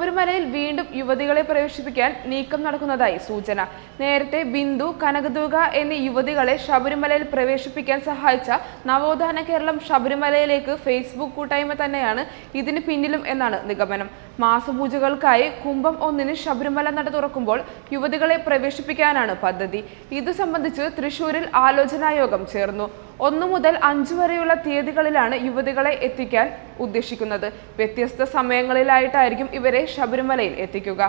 ശബരിമലയിൽ വീണ്ടും യുവതികളെ പ്രവേശിപ്പിക്കാൻ നീക്കം നടക്കുന്നതായി സൂചന. നേരത്തെ ബിന്ദു, കനകദുർഗ എന്നീ യുവതികളെ ശബരിമലയിൽ പ്രവേശിപ്പിക്കാൻ സഹായിച്ച നവോത്ഥാന കേരളം ശബരിമലയിലേക്ക് ഫേസ്ബുക്ക് കൂട്ടായ്മ തന്നെയാണ് ഇതിന് പിന്നിലും എന്നാണ് നിഗമനം. മാസപൂജകൾക്കായി കുംഭം 1-ന് ശബരിമല നട തുറക്കുമ്പോൾ യുവതികളെ പ്രവേശിപ്പിക്കാനാണ് പദ്ധതി. ഇതു സംബന്ധിച്ച് തൃശൂരിൽ ആലോചനായോഗം ചേർന്നു. 1 മുതൽ 5 വരെയുള്ള തീയതികളിലാണ് യുവതികളെ എത്തിക്കാൻ ഉദ്ദേശിക്കുന്നത്. വ്യത്യസ്ത സമയങ്ങളിലായിട്ടായിരിക്കും ഇവരെ ശബരിമലയിൽ എത്തിക്കുക.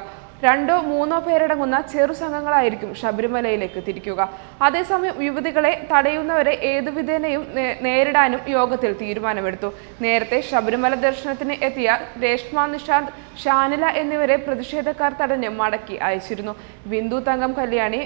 2-3 പേരടങ്ങുന്ന ചെറു സംഘങ്ങളായിരിക്കും ശബരിമലയിലേക്ക് തിരിക്കുക. അതേസമയം യുവതികളെ തടയുന്നവരെ ഏതുവിധേനയും നേരിടാനും യോഗത്തിൽ തീരുമാനമെടുത്തു. നേരത്തെ ശബരിമല ദർശനത്തിന് എത്തിയ രേഷ്മ നിഷാന്ത്, ഷാനില എന്നിവരെ പ്രതിഷേധക്കാർ തടഞ്ഞ് മടക്കി അയച്ചിരുന്നു. ബിന്ദു തങ്കം കല്യാണി,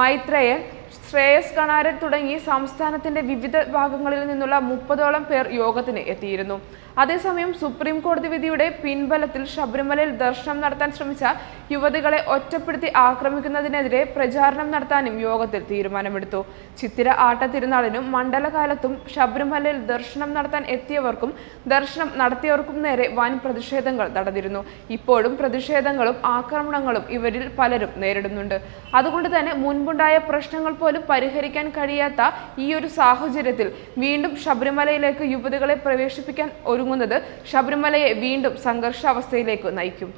മൈത്രേയൻ, ശ്രേയസ് കണാരൻ തുടങ്ങി സംസ്ഥാനത്തിന്റെ വിവിധ ഭാഗങ്ങളിൽ നിന്നുള്ള 30ഓളം പേർ യോഗത്തിന് എത്തിയിരുന്നു. അതേസമയം സുപ്രീം കോടതി വിധിയുടെ പിൻബലത്തിൽ ശബരിമലയിൽ ദർശനം നടത്താൻ ശ്രമിച്ച യുവതികളെ ഒറ്റപ്പെടുത്തി ആക്രമിക്കുന്നതിനെതിരെ പ്രചാരണം നടത്താനും യോഗത്തിൽ തീരുമാനമെടുത്തു. ചിത്തിര ആട്ട തിരുനാളിനും മണ്ഡലകാലത്തും ശബരിമലയിൽ ദർശനം നടത്താൻ എത്തിയവർക്കും ദർശനം നടത്തിയവർക്കും നേരെ വൻ പ്രതിഷേധങ്ങൾ നടന്നിരുന്നു. ഇപ്പോഴും പ്രതിഷേധങ്ങളും ആക്രമണങ്ങളും ഇവരിൽ പലരും നേരിടുന്നുണ്ട്. അതുകൊണ്ട് തന്നെ മുൻപുണ്ടായ പ്രശ്നങ്ങൾ പോലും പരിഹരിക്കാൻ കഴിയാത്ത ഈ ഒരു സാഹചര്യത്തിൽ വീണ്ടും ശബരിമലയിലേക്ക് യുവതികളെ പ്രവേശിപ്പിക്കാൻ ഒരുങ്ങുന്നത് ശബരിമലയെ വീണ്ടും സംഘർഷാവസ്ഥയിലേക്ക് നയിക്കും.